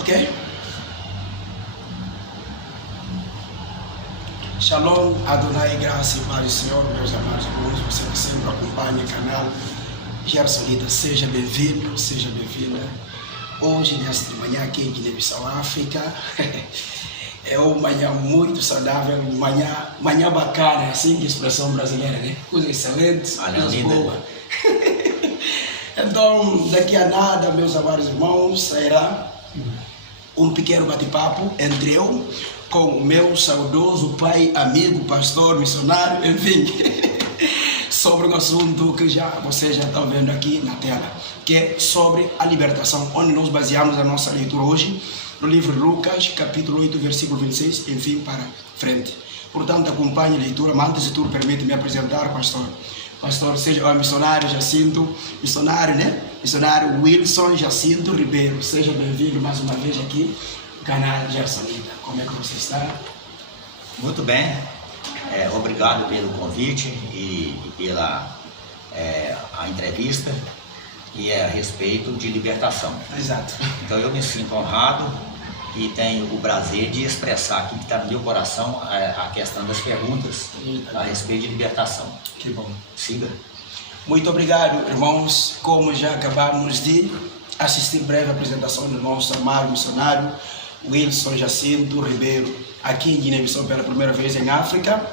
Ok? Shalom, Adonai, graça e paz do Senhor, meus amados irmãos, você que sempre acompanha o canal Gerson Lida, seja bem-vindo, seja bem-vinda. Hoje, nesta manhã aqui em Guiné-Bissau, África, é uma manhã muito saudável, manhã bacana, assim que expressão brasileira, né? Coisa excelente, coisa boa. Então, daqui a nada, meus amados irmãos, sairá um pequeno bate-papo entre eu com o meu saudoso pai, amigo, pastor, missionário, enfim, sobre um assunto que vocês já estão vendo aqui na tela, que é sobre a libertação, onde nós baseamos a nossa leitura hoje no livro de Lucas, capítulo 8, versículo 26, enfim, para frente. Portanto, acompanhe a leitura, mas antes de tudo, permite-me apresentar, pastor, seja o missionário Jacinto, missionário, né? Missionário Wilson Jacinto Ribeiro, seja bem-vindo mais uma vez aqui no canal Gerson Lida. Como é que você está? Muito bem, obrigado pelo convite e pela a entrevista, e é a respeito de libertação. Exato. Então eu me sinto honrado e tenho o prazer de expressar aqui que está no meu coração a questão das perguntas a respeito de libertação. Que bom. Siga. Muito obrigado, irmãos. Como já acabamos de assistir breve apresentação do nosso amado missionário Wilson Jacinto Ribeiro, aqui em Guiné-Bissau pela primeira vez em África.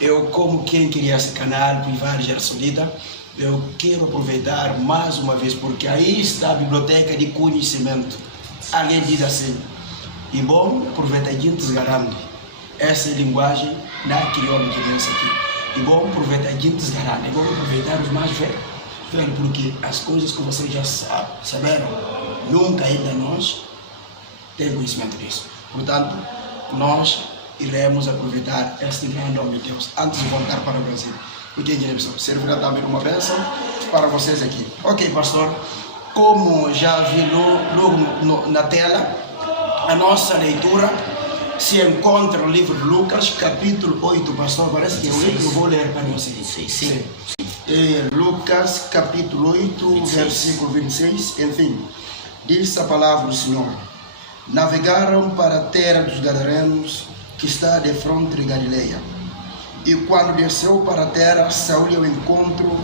Eu, como quem queria esse canal privado Gerson Lida, eu quero aproveitar mais uma vez, porque aí está a biblioteca de conhecimento. Alguém diz assim, e bom, aproveitadinho desgarrando. Essa é a linguagem na crioula guinense aqui. E bom, aproveitadinho desgarrando. É bom aproveitar os mais velhos, porque as coisas que vocês já saberam, nunca ainda nós temos conhecimento disso. Portanto, nós iremos aproveitar este grande nome de Deus antes de voltar para o Brasil. Porque servirá também uma bênção para vocês aqui. Ok, pastor, como já vi logo na tela, a nossa leitura se encontra no livro de Lucas, capítulo 8, pastor, parece que é o livro que eu vou ler para vocês. Sim. Lucas, capítulo 8, versículo 26, enfim, diz a palavra do Senhor. Navegaram para a terra dos Gadarenos, que está de fronte de Galileia. E quando desceu para a terra, saiu ao encontro,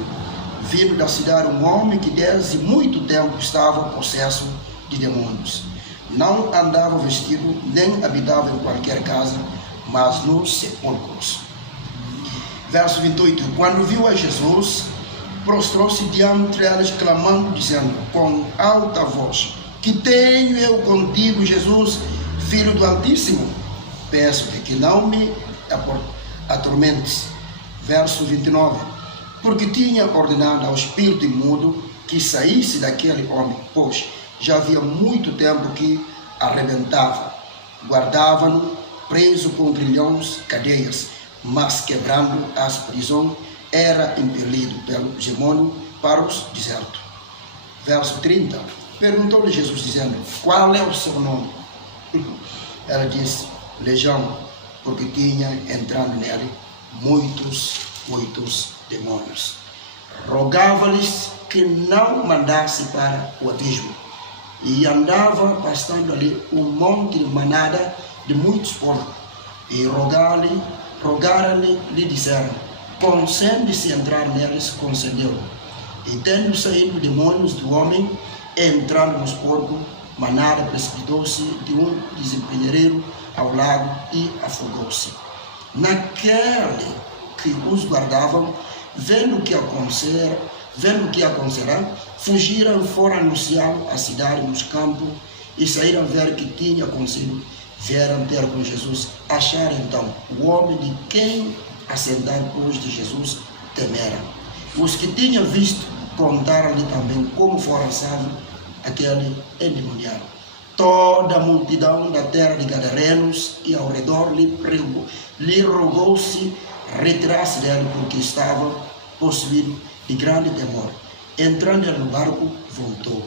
vindo da cidade, um homem que desde muito tempo estava possesso de demônios. Não andava vestido, nem habitava em qualquer casa, mas nos sepulcros. Verso 28. Quando viu a Jesus, prostrou-se diante deles, clamando, dizendo com alta voz: que tenho eu contigo, Jesus, Filho do Altíssimo? Peço-te que não me atormentes. Verso 29. Porque tinha ordenado ao espírito imundo que saísse daquele homem, pois já havia muito tempo que arrebentava. Guardava-no preso com grilhões, cadeias, mas quebrando as prisões, era impelido pelo demônio para os desertos. Verso 30. Perguntou-lhe Jesus, dizendo: qual é o seu nome? Ela disse: Legião, porque tinha entrado nele muitos demônios. Rogava-lhes que não mandasse para o abismo. E andava pastando ali um monte de manada de muitos porcos. E rogaram-lhe, lhe disseram: consente-se entrar neles, concedeu. E tendo saído demônios do homem, entrando nos porcos, manada precipitou-se de um desempenheiro ao lago e afogou-se. Naquele que os guardavam, vendo o que acontecerá, fugiram fora anunciar a cidade nos campos e saíram ver o que tinha acontecido. Vieram ter com Jesus. Acharam então o homem de quem assentaram depois de Jesus temeram. Os que tinham visto contaram-lhe também como fora salvo aquele endemoniado. Toda a multidão da terra de Gadarenos e ao redor lhe rogou-se retirar-se dele, porque estava possuído de grande temor. Entrando no barco, voltou.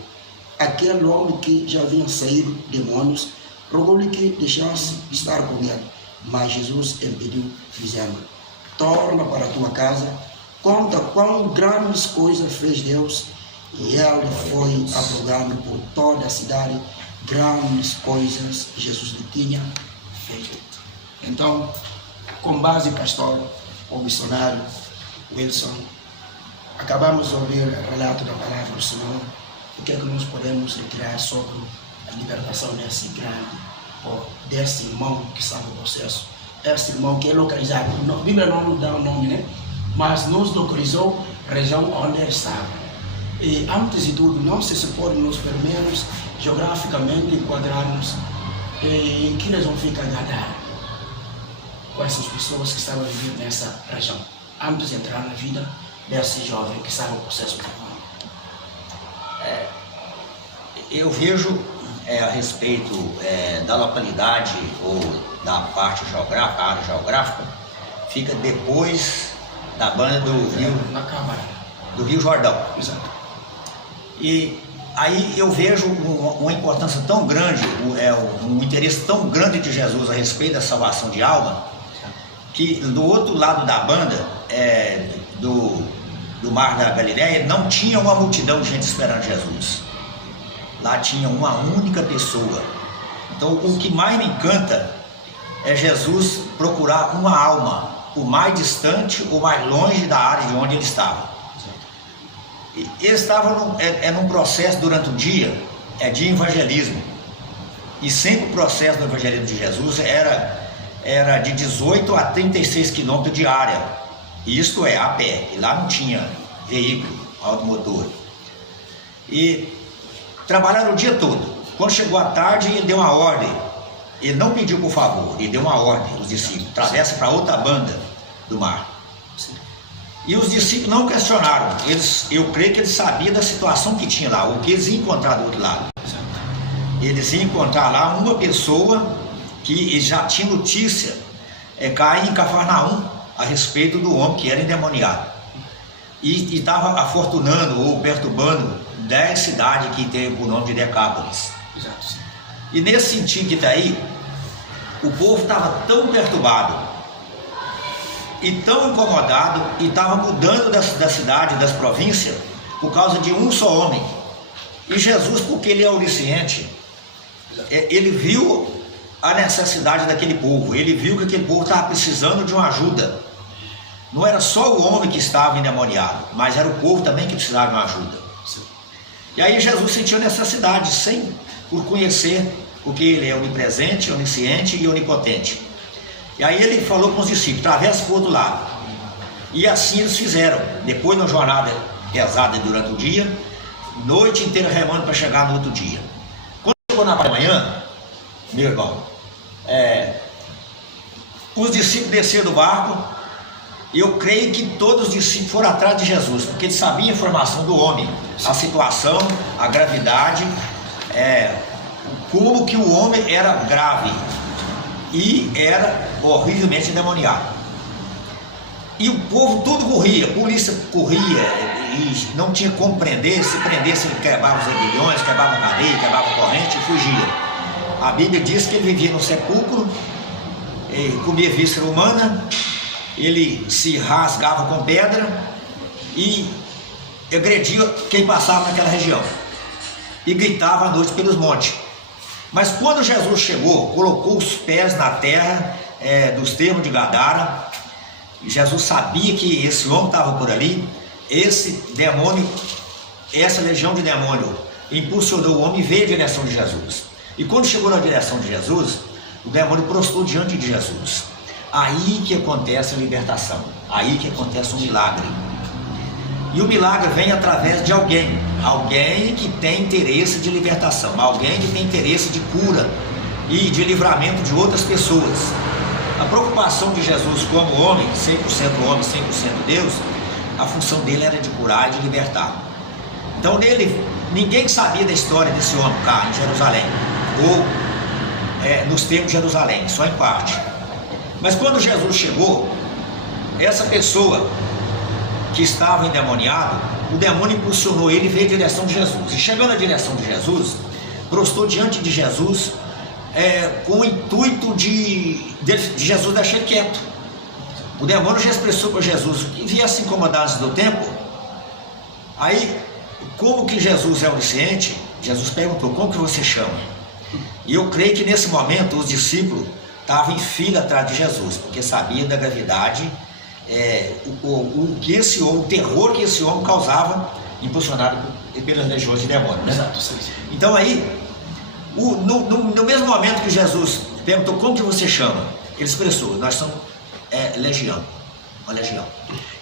Aquele homem que já havia saído demônios rogou-lhe que deixasse estar com ele. Mas Jesus impediu, dizendo: torna para a tua casa, conta quão grandes coisas fez Deus E ele foi abrogando por toda a cidade grandes coisas que Jesus lhe tinha feito. Então, com base, pastor, o missionário Wilson, acabamos de ouvir o relato da palavra do Senhor. O que é que nós podemos retirar sobre a libertação desse grande, desse irmão que sabe o processo? Esse irmão que é localizado, a Bíblia não dá o nome, né? Mas nos localizou a região onde ele estava. E antes de tudo, não sei se pode nos pelo menos geograficamente enquadrarmos em que região fica Gadara, com essas pessoas que estavam vivendo nessa região, antes de entrar na vida desse jovem que sabe o processo do irmão. Eu vejo a respeito da localidade ou da parte geográfica, a área geográfica, fica depois da banda do Rio, na Câmara do Rio Jordão. Exato. E aí eu vejo uma importância tão grande, um interesse tão grande de Jesus a respeito da salvação de alma, que do outro lado da banda, do Mar da Galileia, não tinha uma multidão de gente esperando Jesus. Lá tinha uma única pessoa. Então o que mais me encanta é Jesus procurar uma alma, o mais distante ou mais longe da área de onde ele estava. Ele estava num processo durante o dia de evangelismo. E sempre o processo do evangelismo de Jesus era de 18 a 36 quilômetros de área. Isto é, a pé. E lá não tinha veículo automotor. E trabalharam o dia todo. Quando chegou a tarde, ele deu uma ordem. Ele não pediu por favor, ele deu uma ordem aos discípulos: atravessa para outra banda do mar. E os discípulos não questionaram. Eu creio que eles sabiam da situação que tinha lá, o que eles iam encontrar do outro lado. Eles iam encontrar lá uma pessoa que já tinha notícia cá em Cafarnaum a respeito do homem que era endemoniado. E estava afortunando ou perturbando 10 cidades que teve o nome de Decápolis. E nesse sentido que está aí, o povo estava tão perturbado e tão incomodado, e estava mudando da cidade, das províncias, por causa de um só homem. E Jesus, porque ele é onisciente, ele viu a necessidade daquele povo, ele viu que aquele povo estava precisando de uma ajuda. Não era só o homem que estava endemoniado, mas era o povo também que precisava de uma ajuda. E aí Jesus sentiu necessidade, por conhecer, porque ele é onipresente, onisciente e onipotente. E aí ele falou com os discípulos: atravessa para o outro lado. E assim eles fizeram. Depois de uma jornada pesada durante o dia, noite inteira remando para chegar no outro dia. Quando chegou na manhã, meu irmão, os discípulos desceram do barco. E eu creio que todos os discípulos foram atrás de Jesus, porque eles sabiam a informação do homem, a situação, a gravidade, como que o homem era grave e era horrivelmente endemoniado. E o povo tudo corria, a polícia corria e não tinha como prender. Se prendesse, ele quebrava os aguilhões, quebrava a cadeia, quebrava a corrente e fugia. A Bíblia diz que ele vivia no sepulcro, comia víscera humana, ele se rasgava com pedra e agredia quem passava naquela região e gritava à noite pelos montes. Mas quando Jesus chegou, colocou os pés na terra dos termos de Gadara, Jesus sabia que esse homem estava por ali. Esse demônio, essa legião de demônio impulsionou o homem e veio à direção de Jesus. E quando chegou na direção de Jesus, o demônio prostrou diante de Jesus. Aí que acontece a libertação, aí que acontece um milagre. E o milagre vem através de alguém que tem interesse de libertação, alguém que tem interesse de cura e de livramento de outras pessoas. A preocupação de Jesus como homem, 100% homem, 100% Deus, a função dele era de curar e de libertar. Então ninguém sabia da história desse homem cá em Jerusalém, ou nos tempos de Jerusalém, só em parte. Mas quando Jesus chegou, essa pessoa que estava endemoniado, o demônio impulsionou ele e veio à direção de Jesus. E chegando à direção de Jesus, prostrou diante de Jesus com o intuito de Jesus deixar ele quieto. O demônio já expressou para Jesus que viesse incomodar antes do tempo. Aí como que Jesus é onisciente, Jesus perguntou, como que você chama? E eu creio que nesse momento os discípulos estavam em fila atrás de Jesus, porque sabia da gravidade, o terror que esse homem causava, impulsionado pelas legiões de demônios, né? Exato, sim. Então aí, no mesmo momento que Jesus perguntou, como que você chama? Ele expressou, nós somos legião, uma legião.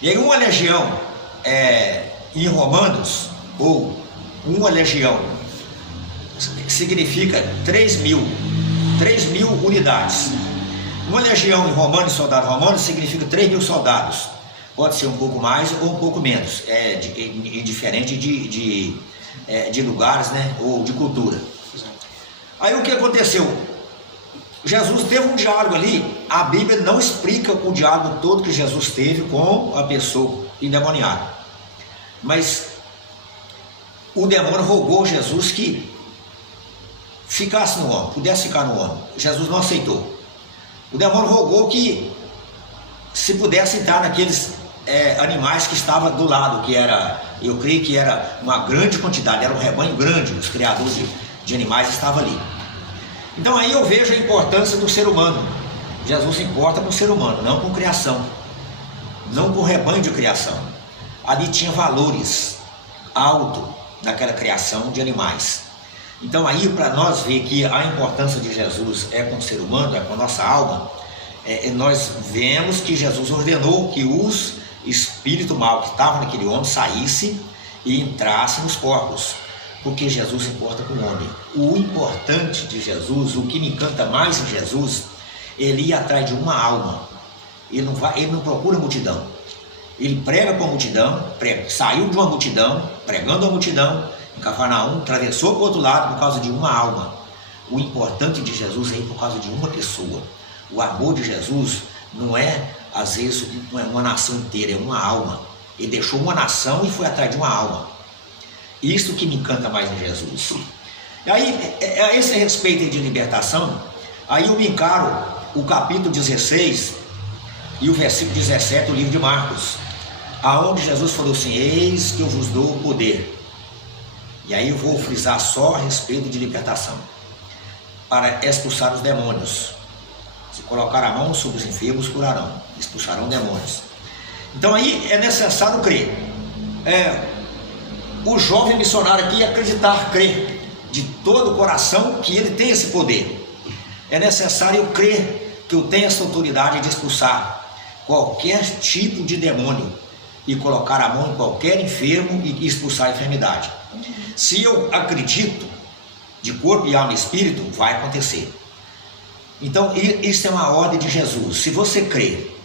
E aí uma legião em Romanos, ou uma legião, significa 3.000 unidades. Uma legião em Romanos, soldado romano, significa 3.000 soldados. Pode ser um pouco mais ou um pouco menos, diferente de lugares, né, ou de cultura. Aí o que aconteceu? Jesus teve um diálogo ali, a Bíblia não explica o diálogo todo que Jesus teve com a pessoa endemoniada. Mas o demônio rogou Jesus que ficasse no homem, pudesse ficar no homem. Jesus não aceitou. O demônio rogou que se pudesse entrar naqueles animais que estavam do lado, que era, eu creio que era uma grande quantidade, era um rebanho grande, os criadores de animais estavam ali. Então aí eu vejo a importância do ser humano. Jesus se importa com o ser humano, não com criação, não com rebanho de criação. Ali tinha valores altos naquela criação de animais. Então aí para nós ver que a importância de Jesus é com o ser humano, é com a nossa alma, nós vemos que Jesus ordenou que os espíritos maus que estavam naquele homem saíssem e entrassem nos corpos, porque Jesus se importa com o homem. O importante de Jesus, o que me encanta mais em Jesus, ele ia atrás de uma alma. Ele não procura multidão. Ele prega com a multidão, saiu de uma multidão, pregando a multidão, em Cafarnaum, atravessou para o outro lado por causa de uma alma. O importante de Jesus é ir por causa de uma pessoa. O amor de Jesus não é, às vezes, uma nação inteira, é uma alma. Ele deixou uma nação e foi atrás de uma alma. Isso que me encanta mais em Jesus. E aí, a esse respeito de libertação, aí eu me encaro o capítulo 16 e o versículo 17 do livro de Marcos, aonde Jesus falou assim, eis que eu vos dou o poder. E aí eu vou frisar só a respeito de libertação, para expulsar os demônios. Se colocar a mão sobre os enfermos, curarão, expulsarão demônios. Então aí é necessário crer. O jovem missionário aqui acreditar, crer de todo o coração que ele tem esse poder. É necessário eu crer que eu tenho essa autoridade de expulsar qualquer tipo de demônio e colocar a mão em qualquer enfermo e expulsar a enfermidade. Se eu acredito de corpo e alma e espírito, vai acontecer. Então isso é uma ordem de Jesus. Se você crer,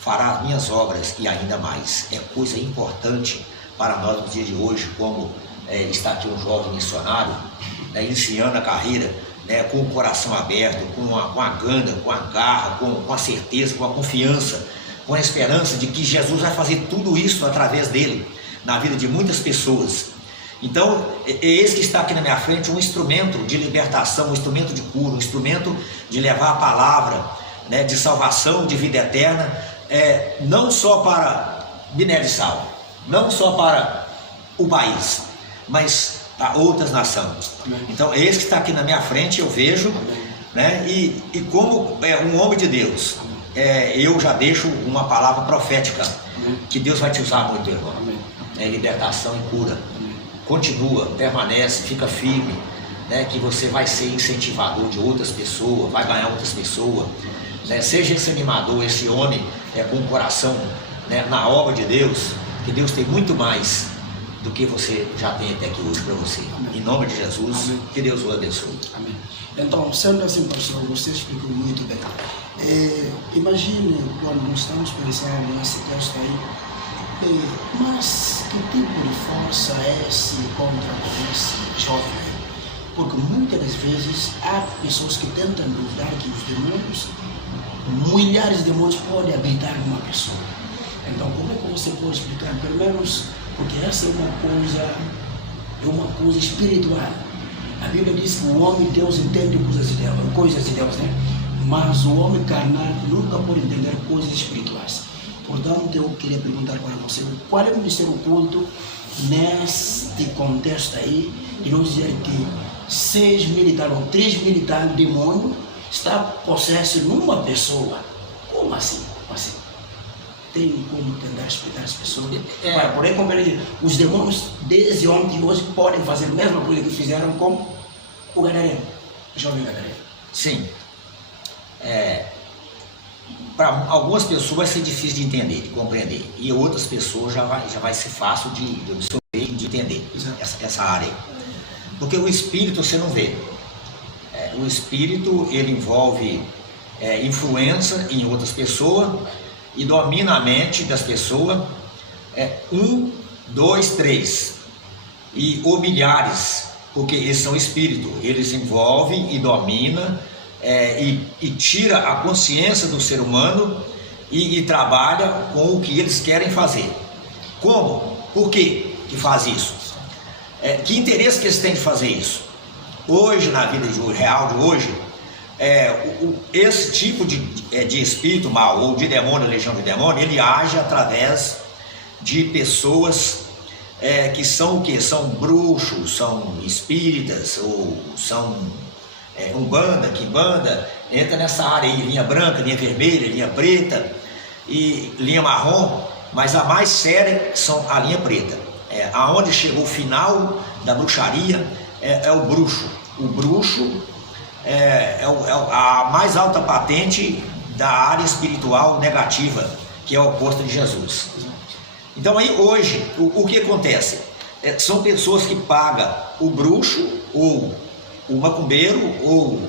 fará as minhas obras e ainda mais. É coisa importante para nós nos dias de hoje, como está aqui um jovem missionário, iniciando a carreira, com o coração aberto, com a gana, com a garra, com a certeza, com a confiança, com a esperança de que Jesus vai fazer tudo isso através dele, na vida de muitas pessoas. Então, esse que está aqui na minha frente, um instrumento de libertação, um instrumento de cura, um instrumento de levar a palavra, de salvação, de vida eterna, não só para Guiné-Bissau, não só para o país, mas para outras nações. Então, esse que está aqui na minha frente, eu vejo, e como um homem de Deus, eu já deixo uma palavra profética, que Deus vai te usar muito, irmão. Libertação e cura. Continua, permanece, fica firme, que você vai ser incentivador de outras pessoas, vai ganhar outras pessoas. Seja esse animador, esse homem com o coração na obra de Deus, que Deus tem muito mais do que você já tem até aqui hoje para você. Amém. Em nome de Jesus, amém. Que Deus o abençoe. Amém. Então, sendo assim, pastor, você explicou muito bem. Imagine quando nós estamos pensando nesse texto aí, mas que tipo de força é esse contra esse jovem? Porque muitas das vezes há pessoas que tentam duvidar que os demônios, milhares de demônios podem habitar numa pessoa. Então, como é que você pode explicar, pelo menos, porque essa é uma coisa espiritual. A Bíblia diz que o homem de Deus entende coisas de Deus, mas o homem carnal nunca pode entender coisas espirituais. Portanto, eu queria perguntar para você, qual é o ministério oculto neste contexto aí, iremos dizer que 6 militares ou 3 militares demônio está possesso numa pessoa. Como assim? Assim? Tem como tentar explicar as pessoas para poder compreender. Os demônios desde ontem e hoje podem fazer a mesma coisa que fizeram com o gadareno, o jovem gadareno. Sim. Para algumas pessoas vai ser difícil de entender, de compreender, e outras pessoas já vai ser fácil de absorver, de entender essa área. Porque o espírito você não vê. O espírito ele envolve influência em outras pessoas e domina a mente das pessoas. 1, 2, 3 ou milhares, porque eles são espírito, eles envolvem e dominam. E tira a consciência do ser humano e trabalha com o que eles querem fazer. Como? Por que faz isso? Que interesse que eles têm de fazer isso? Hoje, na vida real de hoje, esse tipo de espírito mal ou de demônio, legião de demônio, ele age através de pessoas que são o quê? São bruxos, são espíritas ou são umbanda, quimbanda, entra nessa área aí, linha branca, linha vermelha, linha preta e linha marrom, mas a mais séria são a linha preta. Aonde chegou o final da bruxaria é o bruxo. O bruxo é a mais alta patente da área espiritual negativa, que é o oposto de Jesus. Então aí hoje, o que acontece? São pessoas que pagam o bruxo ou o macumbeiro ou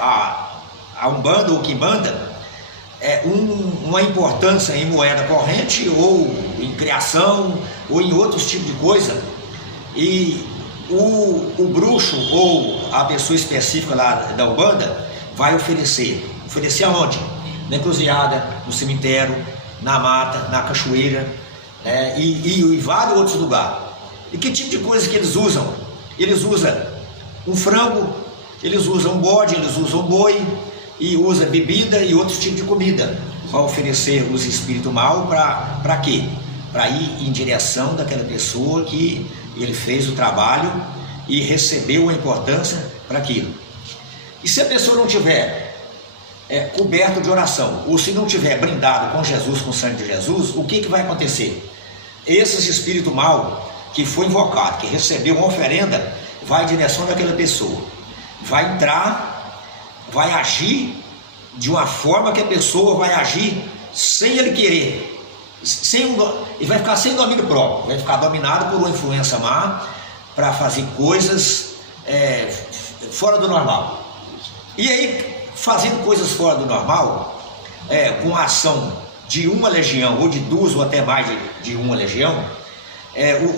a umbanda ou quimbanda uma importância em moeda corrente ou em criação ou em outros tipos de coisa, e o bruxo ou a pessoa específica lá da umbanda vai oferecer aonde? Na encruzilhada, no cemitério, na mata, na cachoeira, e vários outros lugares. E que tipo de coisa que eles usam? Eles usam um frango, eles usam um bode, eles usam um boi, e usam bebida e outros tipos de comida para oferecer os espíritos maus. Para quê? Para ir em direção daquela pessoa que ele fez o trabalho e recebeu a importância para aquilo. E se a pessoa não tiver coberto de oração, ou se não tiver brindado com Jesus, com o sangue de Jesus, o que vai acontecer? Esses espíritos maus que foi invocado, que recebeu uma oferenda, vai em direção daquela pessoa, vai entrar, vai agir de uma forma que a pessoa vai agir sem ele querer, e vai ficar sem domínio próprio, vai ficar dominado por uma influência má para fazer coisas fora do normal. E aí, fazendo coisas fora do normal, com a ação de uma legião, ou de 2 ou até mais de uma legião,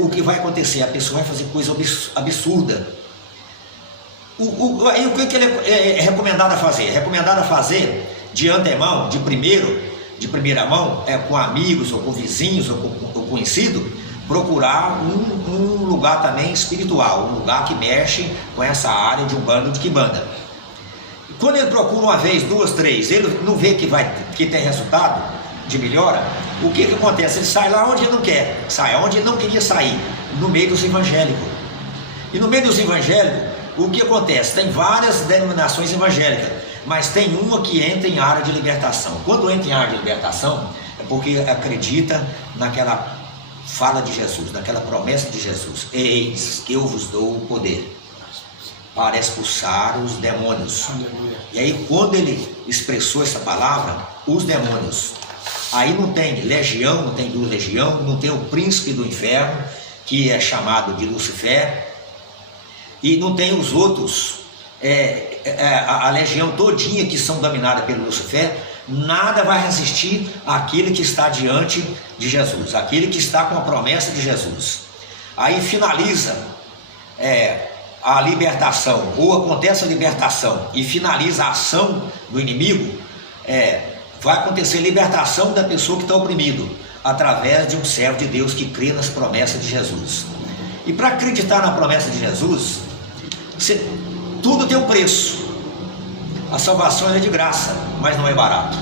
o que vai acontecer? A pessoa vai fazer coisa absurda. Aí o que é recomendado a fazer? É recomendado a fazer de antemão, de primeira mão, com amigos, ou com vizinhos, ou com conhecido, procurar um lugar também espiritual, um lugar que mexe com essa área de umbanda ou de quimbanda. Quando ele procura uma vez, 2, 3, ele não vê que tem resultado de melhora, o que acontece? Ele sai lá onde ele não quer, sai onde ele não queria sair, no meio dos evangélicos. E no meio dos evangélicos, o que acontece? Tem várias denominações evangélicas, mas tem uma que entra em área de libertação. Quando entra em área de libertação, é porque acredita naquela fala de Jesus, naquela promessa de Jesus: eis que eu vos dou o poder para expulsar os demônios. E aí, quando ele expressou essa palavra, os demônios, aí não tem legião, não tem 2 legiões, não tem o príncipe do inferno, que é chamado de Lucifer, e não tem os outros, a legião todinha que são dominadas pelo Lucifer. Nada vai resistir àquele que está diante de Jesus, aquele que está com a promessa de Jesus. Aí finaliza a libertação, ou acontece a libertação e finaliza a ação do inimigo, vai acontecer a libertação da pessoa que está oprimido, através de um servo de Deus que crê nas promessas de Jesus. E para acreditar na promessa de Jesus, tudo tem um preço. A salvação é de graça, mas não é barato.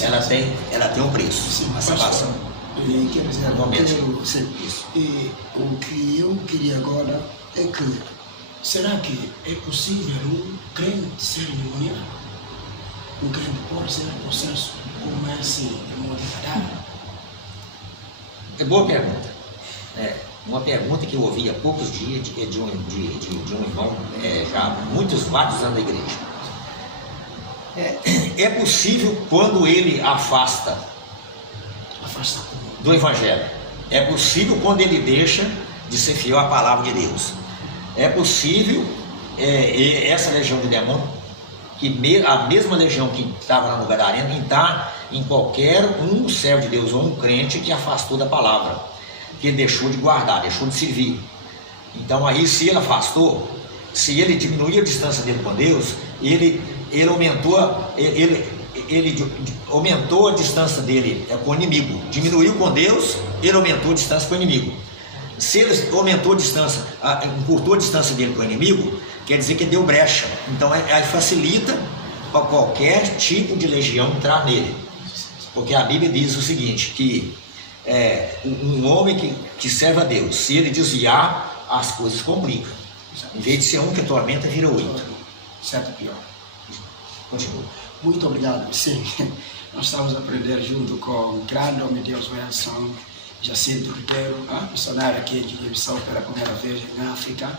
Ela tem um preço. Sim, a salvação. Quer dizer, Momento. sim. Isso. E o que eu queria agora é que, será que é possível um crente ser endemoniado? Um crente pode ser processo como esse de modo geral? É boa pergunta. Uma pergunta que eu ouvi há poucos dias de um irmão, já há vários anos da igreja. É possível quando ele afasta do Evangelho. É possível quando ele deixa de ser fiel à palavra de Deus. É possível essa legião de demônio, a mesma legião que estava lá no Gadareno, entrar em qualquer um servo de Deus ou um crente que afastou da palavra, que ele deixou de guardar, deixou de servir. Então aí, se ele afastou, se ele diminuiu a distância dele com Deus, ele aumentou a distância dele com o inimigo. Diminuiu com Deus, ele aumentou a distância com o inimigo. Se ele aumentou a distância, encurtou a distância dele com o inimigo, quer dizer que deu brecha. Então aí facilita para qualquer tipo de legião entrar nele. Porque a Bíblia diz o seguinte, que um homem que serve a Deus, se ele desviar, as coisas complicam. Em vez de ser um que atormenta, vira 8. Certo, pior. Continua. Muito obrigado. Sim, nós estamos a aprender junto com o grande homem de Deus, Wilson Jacinto Ribeiro, missionário aqui de Guiné-Bissau pela primeira vez na África.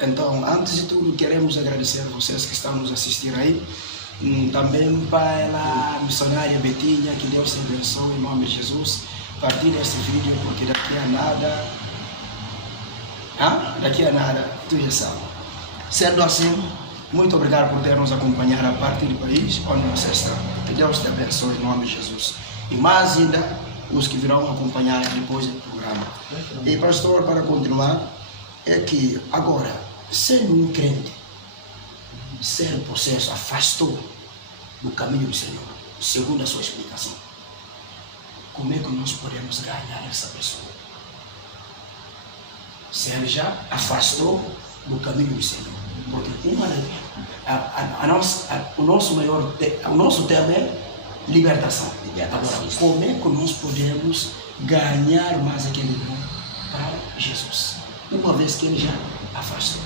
Então, antes de tudo, queremos agradecer a vocês que estão nos assistindo aí. Também para a missionária Betinha, que Deus te abençoe em nome de Jesus. Partilha este vídeo, porque daqui a nada, tu já sabe. Sendo assim, muito obrigado por ter nos acompanhado a partir do país onde você está. Que Deus te abençoe em nome de Jesus. E mais ainda, os que virão acompanhar depois do programa. E pastor, para continuar, é que agora, sendo um crente, ser possesso afastou do caminho do Senhor, segundo a sua explicação. Como é que nós podemos ganhar essa pessoa? Se ele já afastou do caminho do Senhor. Porque o nosso tema é libertação. Agora, como é que nós podemos ganhar mais aquele irmão para Jesus? Uma vez que ele já afastou.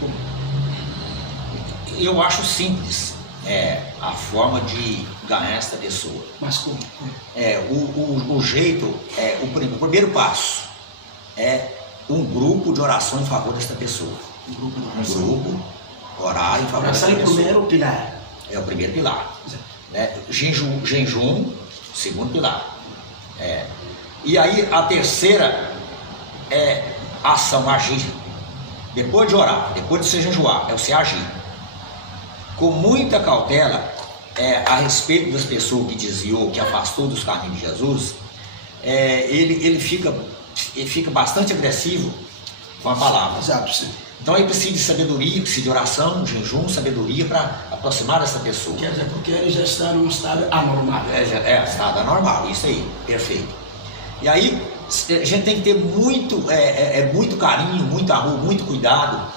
Como? Eu acho simples a forma de ganhar essa pessoa. Mas como? O jeito, o primeiro passo é um grupo de oração em favor desta pessoa. Um grupo de Um oração. grupo orar em favor desta Oração é o pessoa. primeiro pilar. É o primeiro pilar. Jejum, segundo pilar. E aí a terceira é ação, agir. Depois de orar, depois de se jejuar, é você agir. Com muita cautela a respeito das pessoas que desviou, que afastou dos caminhos de Jesus, ele fica bastante agressivo com a palavra. Exato, sim. Então aí precisa de sabedoria, precisa de oração, jejum, sabedoria para aproximar dessa pessoa. Quer dizer, porque ele já está num estado anormal. Estado anormal, isso aí, perfeito. E aí a gente tem que ter muito carinho, muito amor, muito cuidado,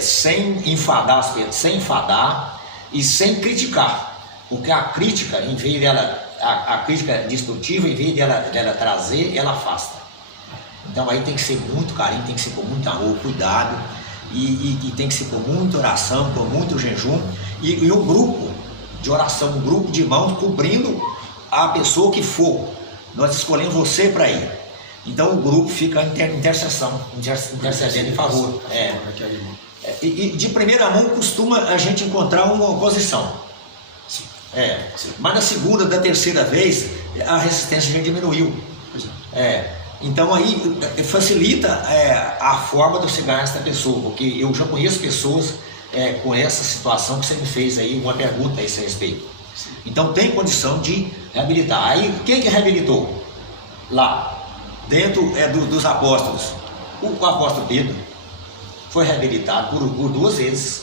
sem enfadar e sem criticar. Porque a crítica, em vez dela, a crítica destrutiva, em vez dela trazer, ela afasta. Então aí tem que ser muito carinho, tem que ser com muito amor, cuidado, e tem que ser com muita oração, com muito jejum, e um grupo de oração, um grupo de irmãos cobrindo a pessoa que for. Nós escolhemos você para ir. Então o grupo fica intercedendo em favor. E de primeira mão costuma a gente encontrar uma oposição. Mas na segunda, da terceira vez, a resistência já diminuiu. Então aí facilita a forma de você ganhar essa pessoa, porque eu já conheço pessoas com essa situação que você me fez aí, uma pergunta a esse respeito. Então tem condição de reabilitar. Aí quem que reabilitou? Lá, dentro dos apóstolos, o apóstolo Pedro foi reabilitado por 2 vezes.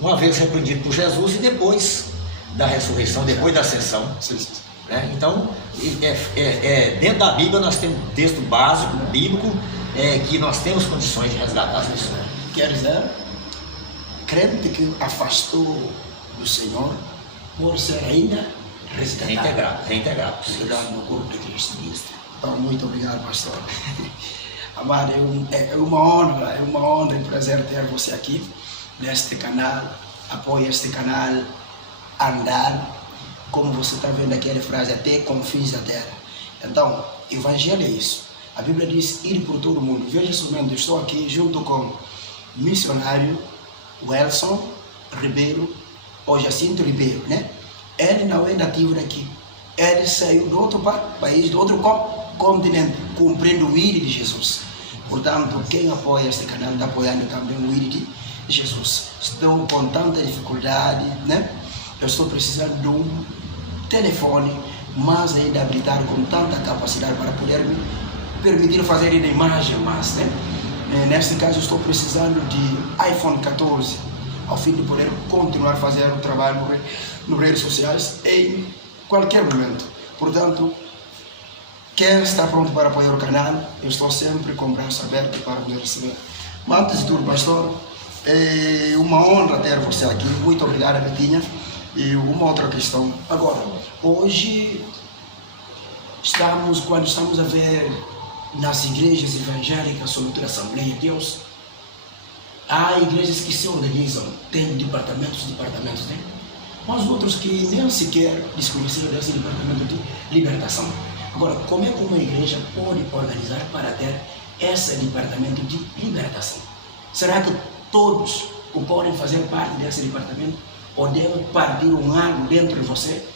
Uma vez repreendido por Jesus e depois da ressurreição, depois da ascensão. Então, dentro da Bíblia nós temos um texto básico, bíblico, que nós temos condições de resgatar as pessoas. Quer dizer, crente que afastou do Senhor, por ser ainda reintegrado. Resgatado no corpo de Cristo. Então, muito obrigado, pastor. Amado, é uma honra e um prazer ter você aqui neste canal. Apoie este canal andar, como você está vendo aquela frase, até confins da terra. Então, evangelho é isso. A Bíblia diz ir por todo o mundo. Veja somente, eu estou aqui junto com o missionário Welson Ribeiro, ou Jacinto Ribeiro, né? Ele não é nativo daqui. Ele saiu de outro país, de outro continente, cumprindo o ídolo de Jesus. Portanto, quem apoia este canal está apoiando também o ídolo de Jesus. Estou com tanta dificuldade, né? Eu estou precisando de um telefone, mas ainda habilitar com tanta capacidade para poder me permitir fazer a imagem, mas, né? Neste caso, estou precisando de iPhone 14, ao fim de poder continuar a fazer o trabalho nas redes sociais em qualquer momento. Portanto, quem está pronto para apoiar o canal, eu estou sempre com o braço aberto para poder receber. Mas antes de tudo, pastor, é uma honra ter você aqui. Muito obrigado, Betinha. E uma outra questão. Agora, hoje, quando estamos a ver nas igrejas evangélicas, sobretudo a Assembleia de Deus, há igrejas que se organizam, têm departamentos, né? Mas outros que nem sequer desconheceram desse departamento de libertação. Agora, como é que uma igreja pode organizar para ter esse departamento de libertação? Será que todos podem fazer parte desse departamento? Ou deve partir um algo dentro de você?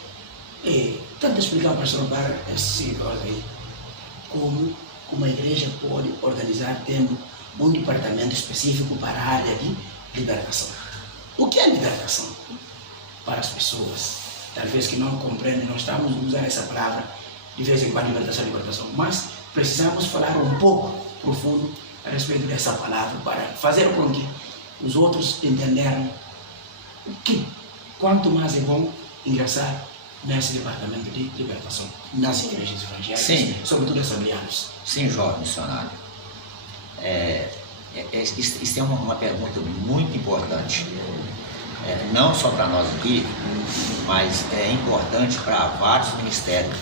Tenta explicar, pastor, para esse senhor aí, como uma igreja pode organizar tendo um departamento específico para a área de libertação. O que é libertação? Para as pessoas, talvez que não compreendem, nós estamos a usar essa palavra de vez em quando, libertação, mas precisamos falar um pouco profundo a respeito dessa palavra para fazer com que os outros entenderem o que, quanto mais é bom ingressar nesse departamento de libertação nas igrejas evangélicas, sim, sobretudo assembleanos. Sim, jovem missionário. Isso é uma pergunta muito importante. Não só para nós aqui, mas é importante para vários ministérios.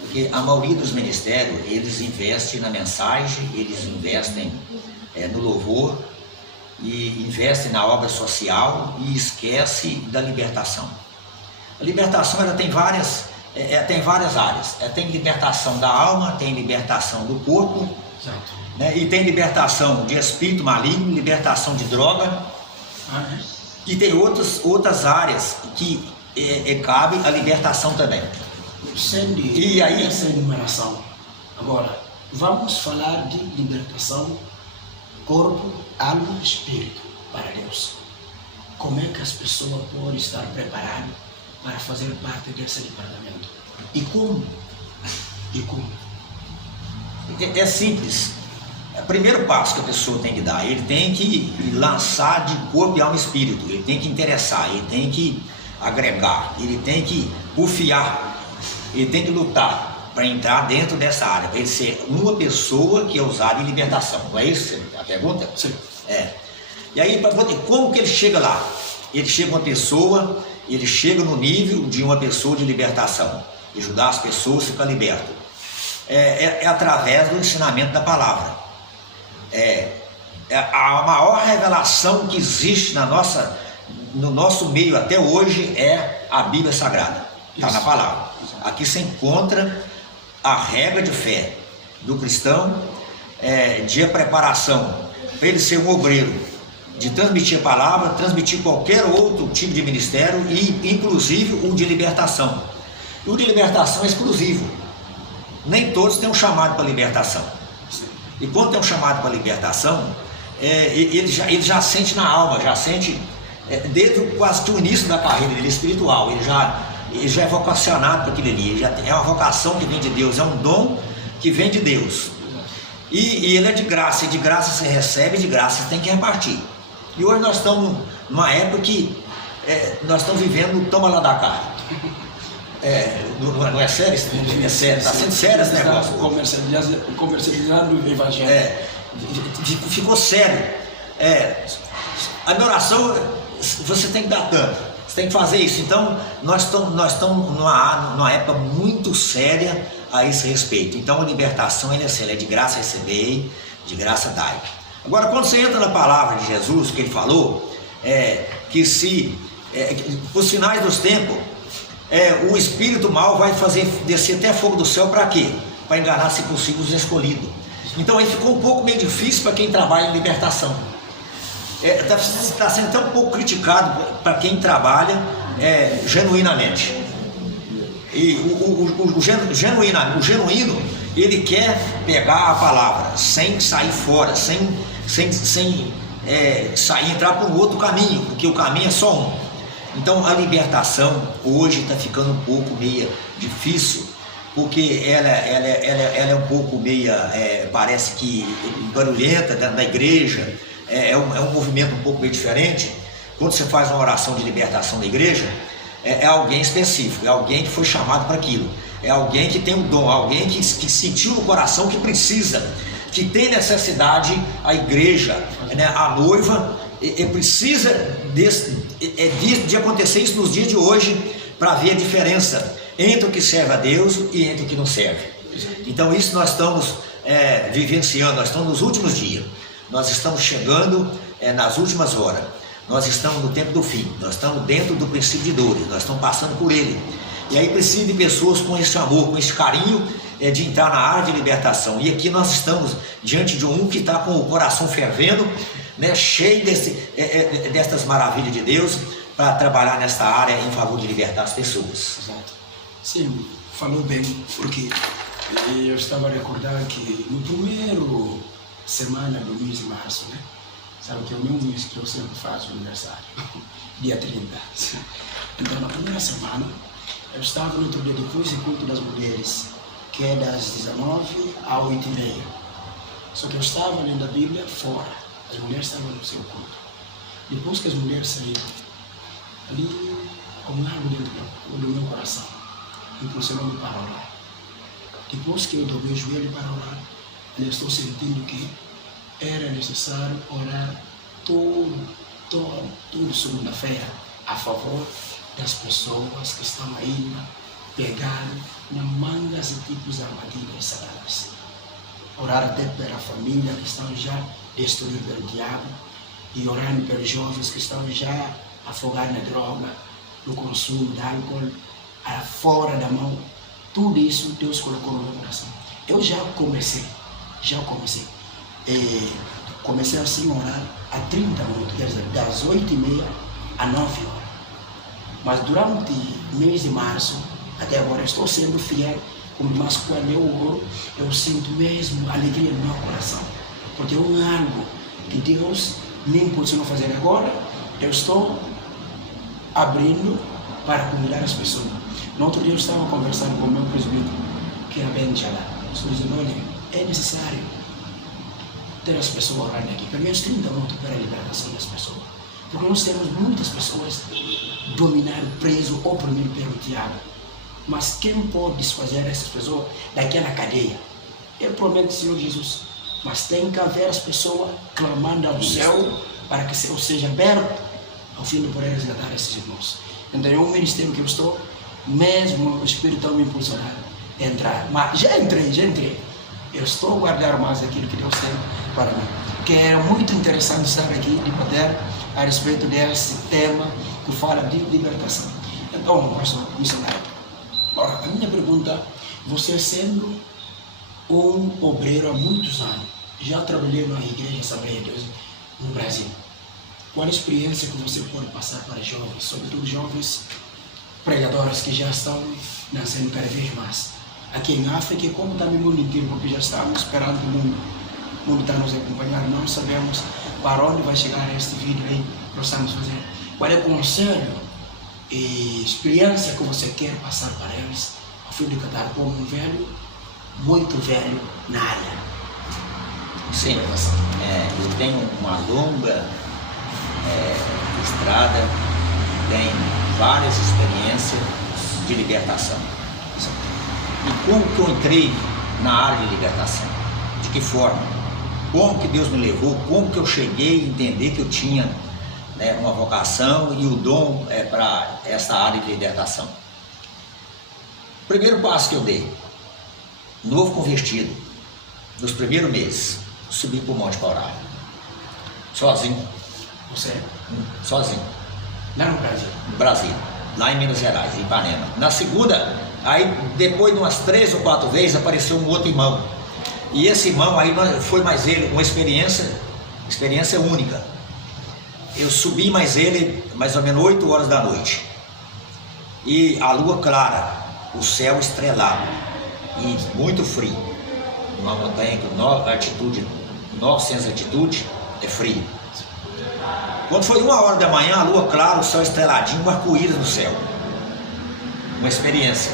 Porque a maioria dos ministérios, eles investem na mensagem, eles investem no louvor, e investem na obra social e esquece da libertação. A libertação ela tem várias áreas. Tem libertação da alma, tem libertação do corpo, né? E tem libertação de espírito maligno, libertação de droga. E tem outras áreas que cabe a libertação também. E aí essa enumeração. Agora, vamos falar de libertação corpo, alma e espírito para Deus. Como é que as pessoas podem estar preparadas para fazer parte desse departamento? E como? É simples. O primeiro passo que a pessoa tem que dar, ele tem que lançar de corpo e alma e espírito, ele tem que interessar, ele tem que agregar, ele tem que porfiar, ele tem que lutar para entrar dentro dessa área, para ele ser uma pessoa que é usada em libertação. Não é isso a pergunta? Sim. E aí, como que ele chega lá? Ele chega uma pessoa, ele chega no nível de uma pessoa de libertação, de ajudar as pessoas a ficar libertas. É através do ensinamento da palavra. A maior revelação que existe no nosso meio até hoje é a Bíblia Sagrada. Está na palavra. Aqui se encontra a regra de fé do cristão, de preparação para ele ser um obreiro, de transmitir a palavra, transmitir qualquer outro tipo de ministério, e inclusive o de libertação. E o de libertação é exclusivo. Nem todos têm um chamado para libertação. E quando tem um chamado para libertação, ele já sente na alma, já sente desde quase que o início da carreira dele espiritual, ele já é vocacionado para aquilo ali, é uma vocação que vem de Deus, é um dom que vem de Deus. E ele é de graça, e de graça você recebe, e de graça você tem que repartir. E hoje nós estamos numa época que nós estamos vivendo no toma lá da cá. Não é sério? É sério, está sendo sério esse negócio. Comercializando o evangelho. Ficou sério. A minha oração, você tem que dar tanto. Você tem que fazer isso. Então, nós estamos numa época muito séria a esse respeito. Então, a libertação ela é de graça recebei, de graça dai. Agora, quando você entra na palavra de Jesus, que ele falou, que os finais dos tempos, o espírito mal vai fazer descer até fogo do céu para quê? Para enganar, se possível, os escolhidos. Então, aí ficou um pouco meio difícil para quem trabalha em libertação. Está sendo até um pouco criticado para quem trabalha genuinamente. E o genuíno, ele quer pegar a palavra sem sair fora, sem entrar por um outro caminho, porque o caminho é só um. Então a libertação hoje está ficando um pouco meio difícil, porque ela é um pouco parece que barulhenta dentro da igreja. É um movimento um pouco meio diferente. Quando você faz uma oração de libertação da igreja, é alguém específico, é alguém que foi chamado para aquilo, é alguém que tem um dom, alguém que sentiu no coração que precisa, que tem necessidade, a igreja, né, a noiva, precisa de acontecer isso nos dias de hoje, para ver a diferença entre o que serve a Deus e entre o que não serve. Então isso nós estamos vivenciando, nós estamos nos últimos dias. Nós estamos chegando nas últimas horas, nós estamos no tempo do fim, nós estamos dentro do princípio de dores, nós estamos passando por ele. E aí precisa de pessoas com esse amor, com esse carinho de entrar na área de libertação. E aqui nós estamos diante de um que está com o coração fervendo, né, cheio destas maravilhas de Deus, para trabalhar nesta área em favor de libertar as pessoas. Exato. Sim, falou bem, porque eu estava a recordar que no primeiro semana do mês de março, né? Sabe que é o meu mês que eu sempre faço o aniversário, dia 30. Então, na primeira semana, eu estava no outro dia depois do culto das mulheres, que é das 19 às 8h30. Só que eu estava lendo a Bíblia fora, as mulheres estavam no seu culto. Depois que as mulheres saíram, ali, com algo dentro do meu coração, impulsionou-me para orar. Depois que eu dobrei o joelho para orar, eu estou sentindo que era necessário orar todo segunda-feira a favor das pessoas que estão aí pegando na mangas e tipos de armadilhas sagradas. Orar até pela família que estão já destruídos pelo diabo e orando pelos jovens que estão já afogados na droga, no consumo de álcool, fora da mão. Tudo isso Deus colocou no meu coração. Eu já comecei. Comecei assim a orar a 30 minutos, quer dizer, das 8h30 às 9h. Mas durante o mês de março, até agora, estou sendo fiel, mas quando eu oro, eu sinto mesmo alegria no meu coração. Porque é algo que Deus me impulsionou a fazer agora, eu estou abrindo para convidar as pessoas. No outro dia eu estava conversando com o meu presbítero, que era Ben Jalá. Estou dizendo, olha, é necessário ter as pessoas orando aqui, pelo menos 30 minutos para a libertação das pessoas. Porque nós temos muitas pessoas dominadas, presas, oprimidas pelo diabo. Mas quem pode desfazer essas pessoas daquela cadeia? Eu prometo, Senhor Jesus, mas tem que haver as pessoas clamando ao céu para que o céu seja aberto ao fim de poder resgatar esses irmãos. Então é um ministério que eu estou, mesmo o Espírito me impulsionando a entrar. Mas já entrei. Eu estou a guardar mais aquilo que Deus tem para mim. Que é muito interessante estar aqui e poder a respeito desse tema que fala de libertação. Então, pastor missionário, agora, a minha pergunta, você sendo um obreiro há muitos anos, já trabalhei na Igreja Assembleia de Deus no Brasil, qual a experiência que você pode passar para jovens, sobretudo jovens pregadores que já estão nascendo cada vez mais? Aqui em África, como está no mundo inteiro, porque já estamos esperando que o mundo está nos acompanhando, não sabemos para onde vai chegar este vídeo aí que nós estamos fazendo. Qual é o conselho e experiência que você quer passar para eles, a fim de cantar como um velho, muito velho na área? Sim, eu tenho uma longa estrada, tenho várias experiências de libertação. E como que eu entrei na área de libertação? De que forma? Como que Deus me levou? Como que eu cheguei a entender que eu tinha né, uma vocação e o dom para essa área de libertação. O primeiro passo que eu dei, novo convertido, nos primeiros meses, subi para o Monte para orar, sozinho. Você? Sozinho. Lá no Brasil? No Brasil, lá em Minas Gerais, em Ipanema. Na segunda, aí depois de umas 3 ou 4 vezes, apareceu um outro irmão. E esse irmão aí foi mais ele, uma experiência única. Eu subi mais ele, mais ou menos 8 horas da noite. E a lua clara, o céu estrelado e muito frio. Uma montanha com altitude, 900 de altitude, é frio. Quando foi 1 hora da manhã, a lua clara, o céu estreladinho, um arco-íris no céu. Uma experiência.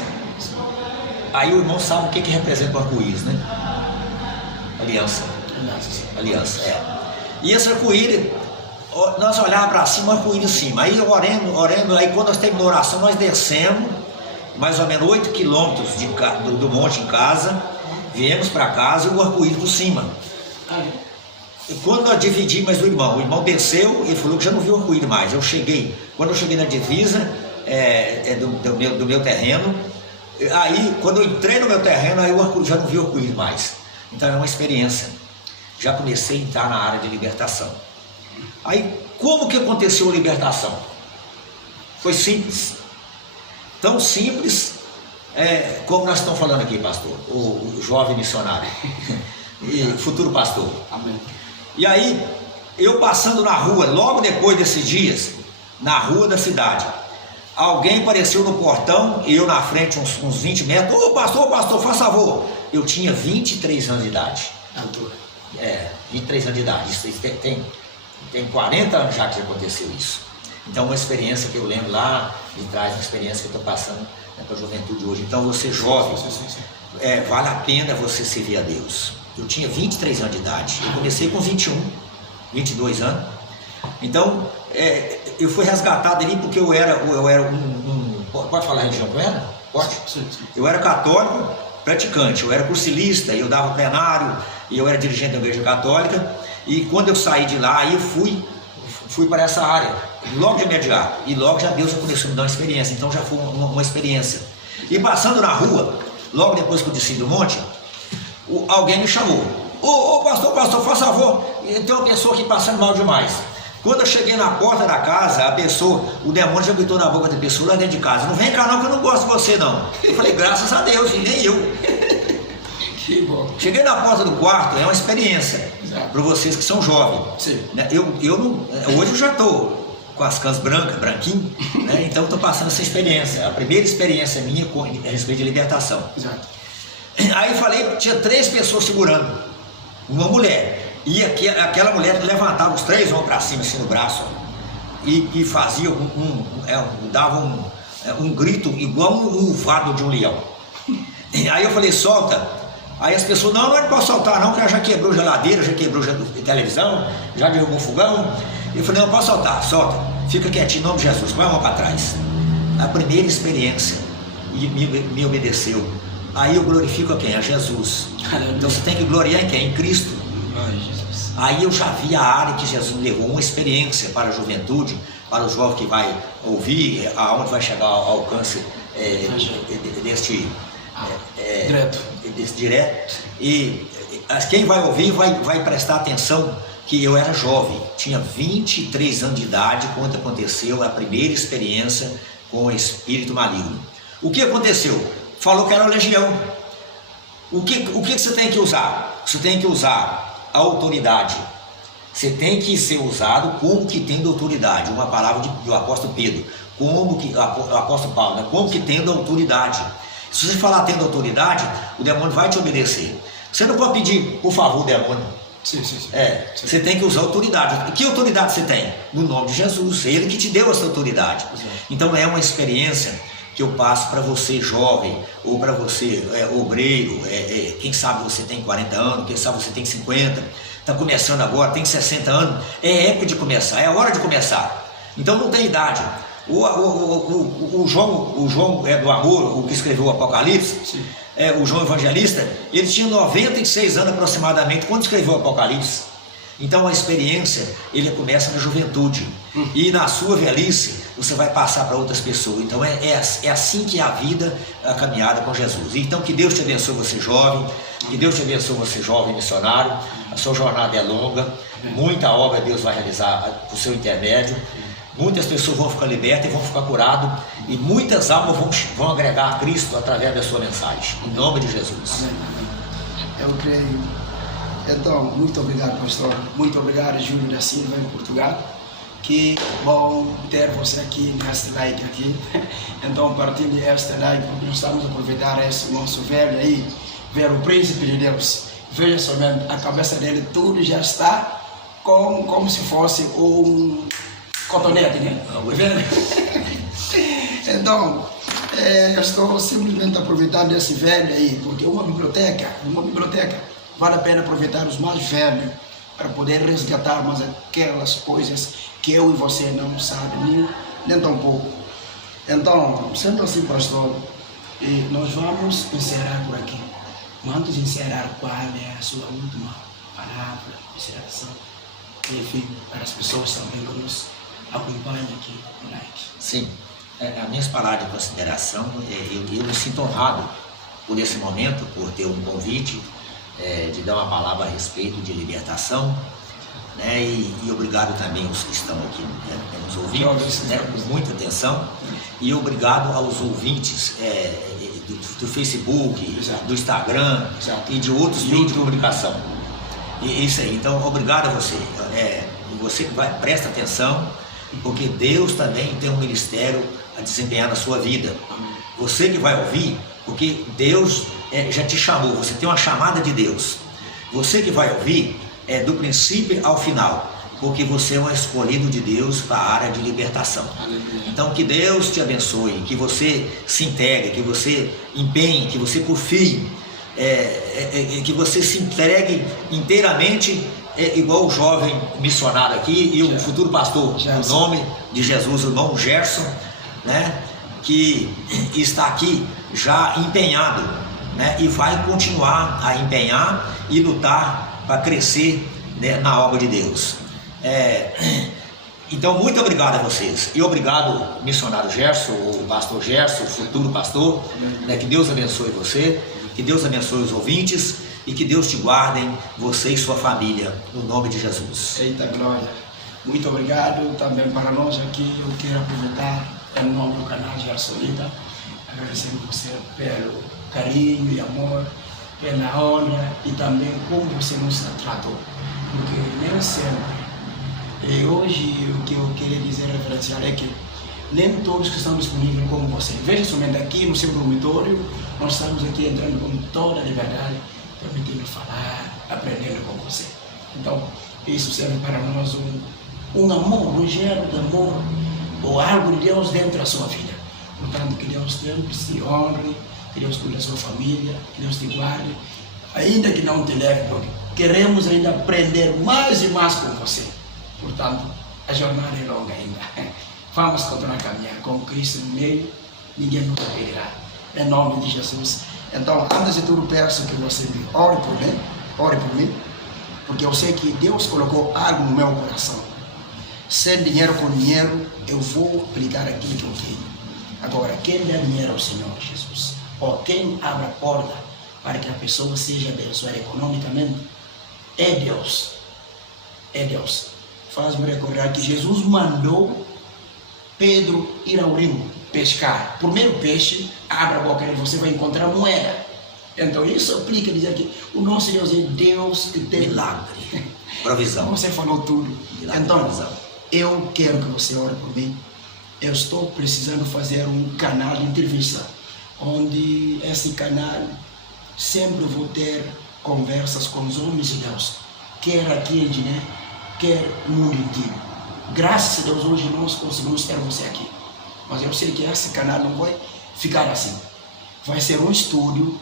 Aí o irmão sabe o que representa o arco-íris, né? Aliança. Aliança, E esse arco-íris, nós olhávamos para cima, o arco-íris em cima. Aí orando, aí quando nós terminamos a oração, nós descemos, mais ou menos 8 quilômetros do monte em casa, viemos para casa e o arco-íris por cima. E quando nós dividimos o irmão desceu e falou que já não viu o arco-íris mais. Quando eu cheguei na divisa do meu terreno, aí quando eu entrei no meu terreno, aí já não vi o arco-íris mais. Então é uma experiência. Já comecei a entrar na área de libertação. Aí como que aconteceu a libertação? Foi simples. Tão simples como nós estamos falando aqui, pastor, o jovem missionário e futuro pastor. Amém. E aí, eu passando na rua, logo depois desses dias, na rua da cidade, alguém apareceu no portão e eu na frente, uns 20 metros. Ô pastor, faz favor. Eu tinha 23 anos de idade. Altura. 23 anos de idade. Isso tem 40 anos já que aconteceu isso. Então, uma experiência que eu lembro lá de trás, uma experiência que eu estou passando para a juventude hoje. Então, você jovem, vale a pena você servir a Deus. Eu tinha 23 anos de idade, eu comecei com 21, 22 anos. Então, eu fui resgatado ali porque eu era pode falar a religião que eu era? Pode? Sim. Eu era católico praticante, eu era cursilista, eu dava plenário, e eu era dirigente da igreja católica. E quando eu saí de lá, aí eu fui para essa área, logo de imediato. E logo já Deus já começou a me dar uma experiência, então já foi uma experiência. E passando na rua, logo depois que eu desci do monte, alguém me chamou. Ô pastor, faz favor, tem uma pessoa aqui passando mal demais. Quando eu cheguei na porta da casa, o demônio já gritou na boca da pessoa lá dentro de casa: não vem cá não, que eu não gosto de você não. Eu falei: graças a Deus, e nem eu. Que bom. Cheguei na porta do quarto, é uma experiência para vocês que são jovens. Sim. Hoje eu já estou com as cãs branquinho, né? Então estou passando essa experiência, a primeira experiência minha a respeito de libertação. Exato. Aí falei, tinha 3 pessoas segurando, uma mulher, e aquela mulher levantava os 3 ombros para cima, assim, no braço, e fazia dava um grito igual um urvado de um leão. Aí eu falei: solta. Aí as pessoas: não pode soltar não, que ela já quebrou geladeira, já quebrou televisão, já derrubou fogão. Eu falei: não, pode soltar, solta, fica quietinho, em nome de Jesus, põe a mão para trás. A primeira experiência, e me obedeceu. Aí eu glorifico a quem? A Jesus. Então você tem que gloriar em quem? Em Cristo. Aí eu já vi a área que Jesus me levou, uma experiência para a juventude, para o jovem que vai ouvir, aonde vai chegar ao alcance deste direto. E quem vai ouvir vai prestar atenção que eu era jovem, tinha 23 anos de idade quando aconteceu a primeira experiência com o espírito maligno. O que aconteceu? Falou que era legião. O que você tem que usar? Você tem que usar a autoridade. Você tem que ser usado como que tendo autoridade. Uma palavra do apóstolo Pedro. Como que, o apóstolo Paulo, né? Como que tendo autoridade. Se você falar tendo autoridade, o demônio vai te obedecer. Você não pode pedir, por favor, demônio. Sim. Você tem que usar autoridade. Que autoridade você tem? No nome de Jesus. É Ele que te deu essa autoridade. Então é uma experiência que eu passo para você jovem, ou para você obreiro, quem sabe você tem 40 anos, quem sabe você tem 50, está começando agora, tem 60 anos, é época de começar, é a hora de começar. Então não tem idade. O João do Amor, o que escreveu o Apocalipse, o João Evangelista, ele tinha 96 anos aproximadamente quando escreveu o Apocalipse. Então a experiência, ele começa na juventude. E na sua velhice, você vai passar para outras pessoas. Então é assim que é a vida, a caminhada com Jesus. Então que Deus te abençoe você jovem, que Deus te abençoe você jovem missionário. A sua jornada é longa, muita obra Deus vai realizar por seu intermédio. Muitas pessoas vão ficar libertas e vão ficar curadas. E muitas almas vão agregar a Cristo através da sua mensagem. Em nome de Jesus. Eu creio. Então, muito obrigado, pastor. Muito obrigado, Júlio da Silva, em Portugal. Que bom ter você aqui nesta live aqui. Então, partilhe esta live, porque nós estamos a aproveitar esse nosso velho aí, ver o príncipe de Deus. Veja somente, a cabeça dele tudo já está como se fosse um cotonete, né? Então, eu estou simplesmente aproveitando esse velho aí, porque uma biblioteca, vale a pena aproveitar os mais velhos para poder resgatar mais aquelas coisas que eu e você não sabem, nem tão pouco. Então, sendo assim, pastor, nós vamos encerrar por aqui. Mas antes de encerrar, qual é a sua última palavra, consideração? Enfim, para as pessoas também que nos acompanham aqui no live. Sim, as minhas palavras de consideração, eu me sinto honrado por esse momento, por ter um convite, de dar uma palavra a respeito de libertação, né? E obrigado também aos que estão aqui nos ouvindo, né, com muita atenção, e obrigado aos ouvintes do Facebook, do Instagram e de outros meios de comunicação. E isso aí, então obrigado a você. Você que presta atenção, porque Deus também tem um ministério a desempenhar na sua vida. Você que vai ouvir, porque Deus já te chamou, você tem uma chamada de Deus. Você que vai ouvir do princípio ao final, porque você é um escolhido de Deus para a área de libertação. Então que Deus te abençoe, que você se integre, que você empenhe, que você confie, que você se entregue inteiramente, igual o jovem missionário aqui e o futuro pastor, no nome de Jesus, o irmão Gerson, né, que está aqui já empenhado, né, e vai continuar a empenhar e lutar para crescer, né, na obra de Deus. Então, muito obrigado a vocês. E obrigado, missionário Gerson, o pastor Gerson, o futuro pastor, né, que Deus abençoe você, que Deus abençoe os ouvintes e que Deus te guarde, você e sua família, no nome de Jesus. Eita glória. Muito obrigado também para nós aqui. Eu quero aproveitar em nome do canal Gersonita, agradecendo você pelo carinho e amor, pela honra e também como você nos tratou. Porque nem sempre, e hoje o que eu queria dizer referencial é que nem todos que estão disponíveis como você. Veja somente aqui no seu dormitório, nós estamos aqui entrando com toda a liberdade, permitindo falar, aprendendo com você. Então, isso serve para nós um amor, um gero de amor, ou algo de Deus dentro da sua vida. Portanto, que Deus sempre se honre, que Deus cuide da sua família, que Deus te guarde, ainda que não te leve, porque queremos ainda aprender mais e mais com você. Portanto, a jornada é longa ainda. Vamos continuar a caminhar com Cristo no meio, ninguém nos impedirá. Em nome de Jesus. Então, antes de tudo, peço que você me ore por mim, porque eu sei que Deus colocou algo no meu coração. Sem dinheiro com dinheiro, eu vou aplicar aquilo que eu tenho. Agora, quem dá dinheiro ao Senhor Jesus, ou quem abre a porta para que a pessoa seja abençoada economicamente, é Deus. É Deus. Faz-me recordar que Jesus mandou Pedro ir ao rio pescar. Primeiro peixe, abra a boca e você vai encontrar moeda. Então isso aplica a dizer que o nosso Deus é Deus que tem milagre, provisão. Você falou tudo. Milagre, então, provisão. Eu quero que você ore por mim. Eu estou precisando fazer um canal de entrevista, onde esse canal sempre vou ter conversas com os homens de Deus, quer aqui em Guiné, quer no mundo inteiro. Graças a Deus hoje nós conseguimos ter você aqui, mas eu sei que esse canal não vai ficar assim. Vai ser um estúdio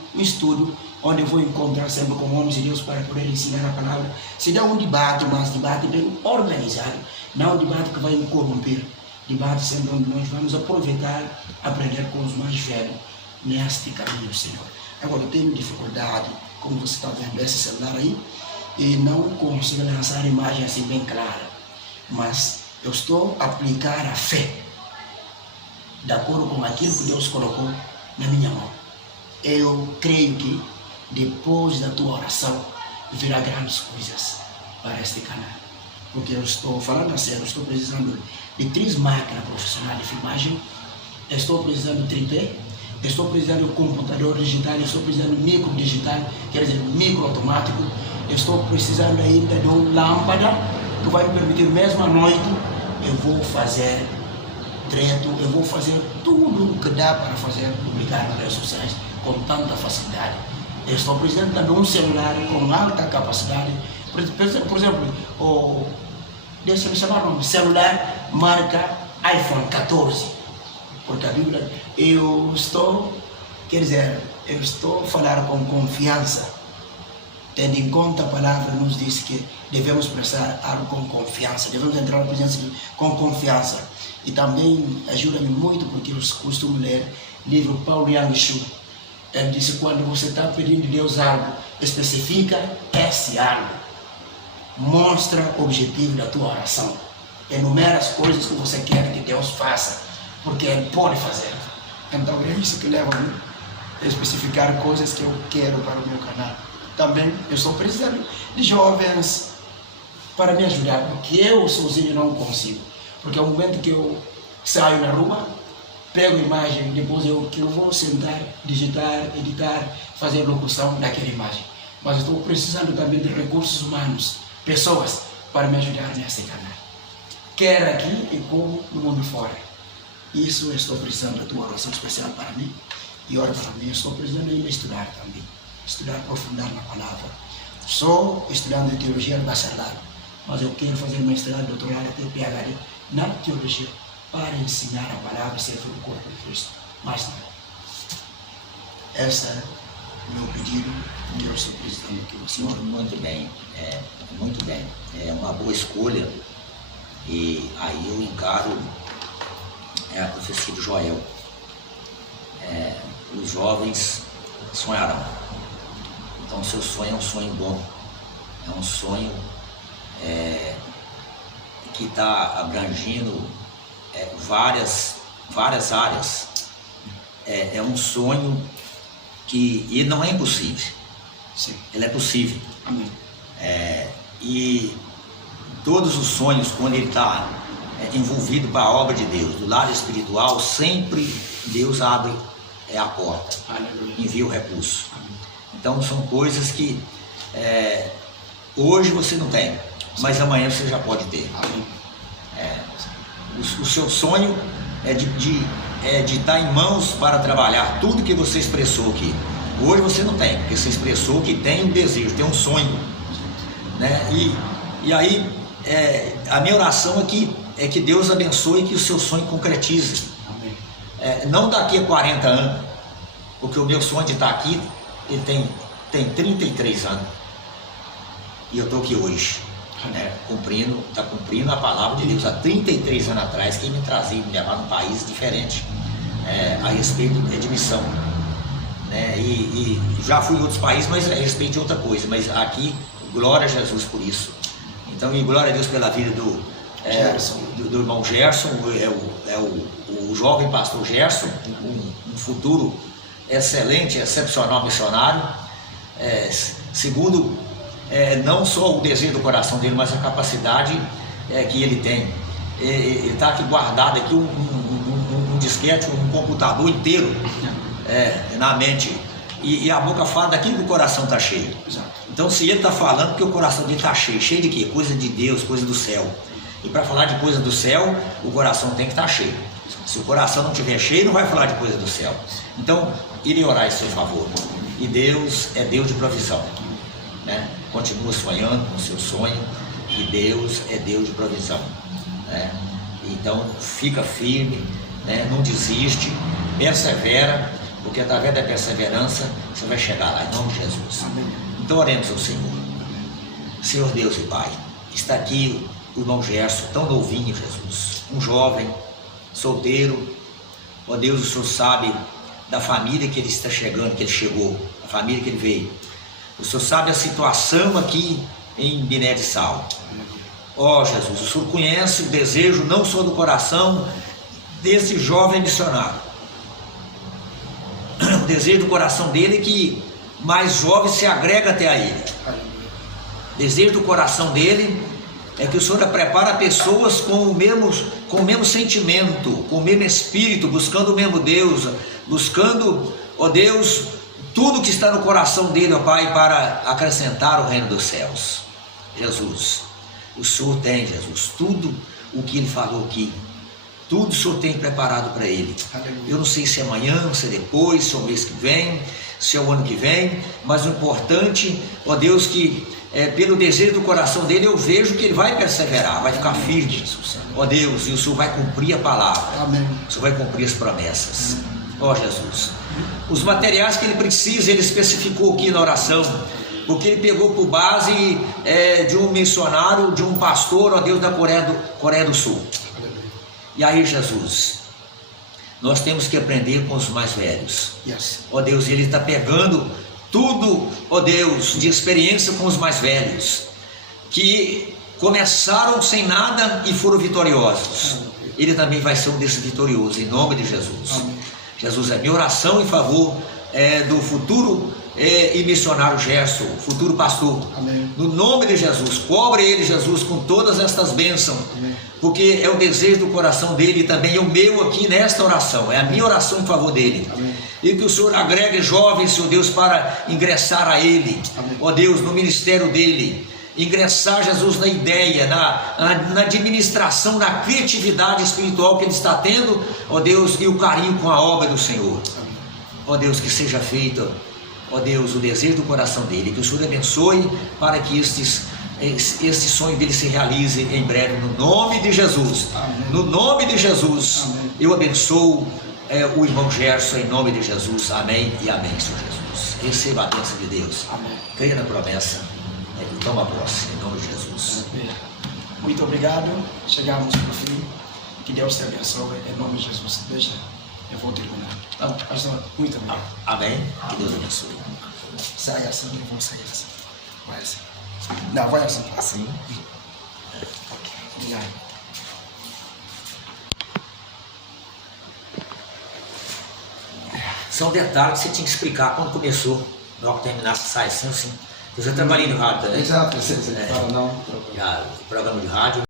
onde eu vou encontrar sempre com homens de Deus para poder ensinar a palavra. Se der um debate, mas debate bem organizado, não um debate que vai me corromper. Debate sempre onde nós vamos aproveitar, aprender com os mais velhos neste caminho, Senhor. Agora eu tenho dificuldade, como você está vendo esse celular aí, e não consigo lançar a imagem assim bem clara, mas eu estou a aplicar a fé de acordo com aquilo que Deus colocou na minha mão. Eu creio que depois da tua oração virá grandes coisas para este canal, porque eu estou falando a sério, eu estou precisando de 3 máquinas profissionais de filmagem, eu estou precisando de tripé, eu estou precisando de computador digital, eu estou precisando de micro digital, quer dizer, micro automático, eu estou precisando ainda de uma lâmpada que vai me permitir, mesmo à noite, eu vou fazer direto, eu vou fazer tudo o que dá para fazer, publicar nas redes sociais com tanta facilidade. Eu estou precisando também de um celular com alta capacidade, por exemplo, deixa eu chamar o nome, celular marca iPhone 14, porque a Bíblia, eu estou a falar com confiança, tendo em conta a palavra nos diz que devemos prestar algo com confiança, devemos entrar na presença de Deus com confiança. E também ajuda-me muito porque eu costumo ler o livro Paulo Yang-Shu. Ele disse, quando você está pedindo a Deus algo, especifica esse algo, mostra o objetivo da tua oração, enumera as coisas que você quer que Deus faça, porque Ele pode fazer. Então é isso que leva a especificar coisas que eu quero para o meu canal. Também eu estou precisando de jovens para me ajudar, porque eu sozinho não consigo. Porque é o momento que eu saio na rua, pego a imagem, depois eu vou sentar, digitar, editar, fazer locução daquela imagem. Mas estou precisando também de recursos humanos, pessoas, para me ajudar nesse canal. Quer aqui e como no mundo fora. Isso eu estou precisando da tua oração especial para mim. E ora para mim, eu estou precisando ainda estudar também. Estudar, aprofundar na palavra. Sou estudante de teologia no bacharelado, mas eu quero fazer mestrado, doutorado até PhD na teologia para ensinar a palavra e servir o corpo de Cristo. Mais nada. Esse é o meu pedido, que eu estou precisando que o Senhor... Muito bem, muito bem. É uma boa escolha. E aí eu encaro a profecia de Joel. Os jovens sonharão. Então, seu sonho é um sonho bom, é um sonho que está abrangindo várias áreas. É um sonho que e não é impossível. Sim. Ele é possível. Amém. E todos os sonhos, quando ele está envolvido para a obra de Deus, do lado espiritual, sempre Deus abre a porta, Aleluia. envia o recurso. Amém. Então são coisas que hoje você não tem, mas amanhã você já pode ter. Amém. O seu sonho é de estar em mãos para trabalhar tudo que você expressou aqui. Hoje você não tem, porque você expressou que tem um desejo, tem um sonho, né? E aí a minha oração é que Deus abençoe e que o seu sonho concretize. Amém. Não daqui a 40 anos, porque o meu sonho de estar aqui, ele tem 33 anos. E eu estou aqui hoje, né, está cumprindo a palavra de Deus. Há 33 anos atrás, quem me trazia, me levava num país diferente, a respeito de missão. Né, e já fui em outros países, mas a respeito de outra coisa. Mas aqui, glória a Jesus por isso. Então, e glória a Deus pela vida do irmão Gerson, o jovem pastor Gerson, um futuro excelente, excepcional missionário. Segundo, não só o desejo do coração dele, mas a capacidade que ele tem. Ele está aqui guardado aqui um disquete, um computador inteiro na mente. E a boca fala daquilo que o coração está cheio. Exato. Então, se ele está falando, porque o coração dele está cheio. Cheio de quê? Coisa de Deus, coisa do céu. E para falar de coisa do céu, o coração tem que estar cheio. Se o coração não estiver cheio, não vai falar de coisa do céu. Então, iria orar em seu favor. E Deus é Deus de provisão, né? Continua sonhando com o seu sonho. E Deus é Deus de provisão, né? Então, fica firme, né? Não desiste, persevera, porque através da perseverança você vai chegar lá, em nome de Jesus. Amém. Então, oremos ao Senhor. Senhor Deus e Pai, está aqui o irmão Gerson, tão novinho, Jesus, um jovem, solteiro. Ó Deus, o Senhor sabe da família que ele está chegando, que ele chegou, a família que ele veio. O Senhor sabe a situação aqui em Biné de Sal. Ó Jesus, o Senhor conhece o desejo não só do coração desse jovem missionário. O desejo do coração dele é que mais jovens se agrega até a ele. O desejo do coração dele é que o Senhor prepara pessoas com o mesmo sentimento, com o mesmo espírito, buscando o mesmo Deus, buscando, ó Deus, tudo que está no coração dele, ó Pai, para acrescentar o reino dos céus. Jesus, o Senhor tem, Jesus, tudo o que Ele falou aqui, tudo o Senhor tem preparado para ele. Eu não sei se é amanhã, se é depois, se é o mês que vem, se é o ano que vem, mas o importante, ó Deus, que pelo desejo do coração dele, eu vejo que ele vai perseverar, vai ficar firme, ó Deus, e o Senhor vai cumprir a palavra. Amém. O Senhor vai cumprir as promessas. Ó Jesus, os materiais que ele precisa, ele especificou aqui na oração, porque ele pegou por base de um missionário, de um pastor, ó Deus, da Coreia do Sul. E aí, Jesus, nós temos que aprender com os mais velhos. Ó Deus, ele está pegando tudo, ó Deus, de experiência com os mais velhos, que começaram sem nada e foram vitoriosos. Ele também vai ser um desses vitoriosos, em nome de Jesus. Amém. Jesus, é minha oração em favor do futuro e missionário Gerson, futuro pastor. Amém. No nome de Jesus, cobre ele, Jesus, com todas estas bênçãos. Amém. Porque é o desejo do coração dele e também é o meu aqui nesta oração, é a minha oração em favor dele. Amém. E que o Senhor agregue jovens, Senhor Deus, para ingressar a ele, ó Deus, no ministério dele, ingressar, Jesus, na ideia, na administração, na criatividade espiritual que ele está tendo, ó Deus, e o carinho com a obra do Senhor. Ó Deus, que seja feito, ó Deus, o desejo do coração dele, que o Senhor abençoe para que este sonho dele se realize em breve, no nome de Jesus. Amém. No nome de Jesus. Amém. Eu abençoo o irmão Gerson em nome de Jesus. Amém e amém, Senhor Jesus. Receba a bênção de Deus. Amém. Creia na promessa e toma posse em nome de Jesus. Muito obrigado. Chegamos para o fim. Que Deus te abençoe em nome de Jesus. Deixa, eu vou terminar. Pastor, muito obrigado. Amém. Que Deus abençoe. Sai assim, eu vou sair assim. Vai assim. Não, vai assim. Assim. Obrigado. São detalhes que você tinha que explicar quando começou. Logo que terminasse, sai assim, assim. Eu já trabalhei no rádio também. Exato, você fala não. Já, programa de rádio.